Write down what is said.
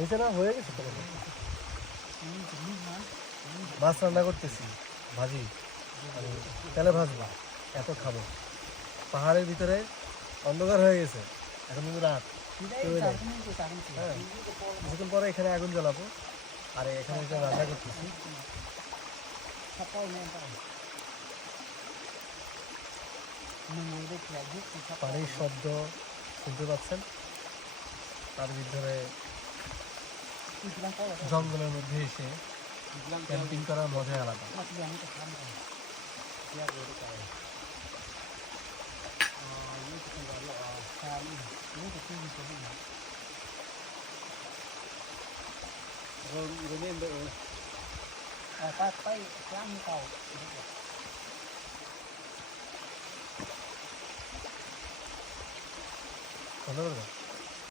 এইটা না হয়ে গেছে তো মাছ রান্না করতেছি ভাজি তেলে ভাজবো এত খাবো পাহাড়ের ভিতরে অন্ধকার হয়ে গেছে এখন কিন্তু রাত হ্যাঁ কিছুক্ষণ পরে এখানে আগুন জ্বালাবো আর এখানে একটা রান্না করতেছি পানির শব্দ শুনতে পাচ্ছেন তার ভিতরে জঙ্গলের মধ্যে এসে ক্যাম্পিং করার মজাই আলাদা ধন্যবাদ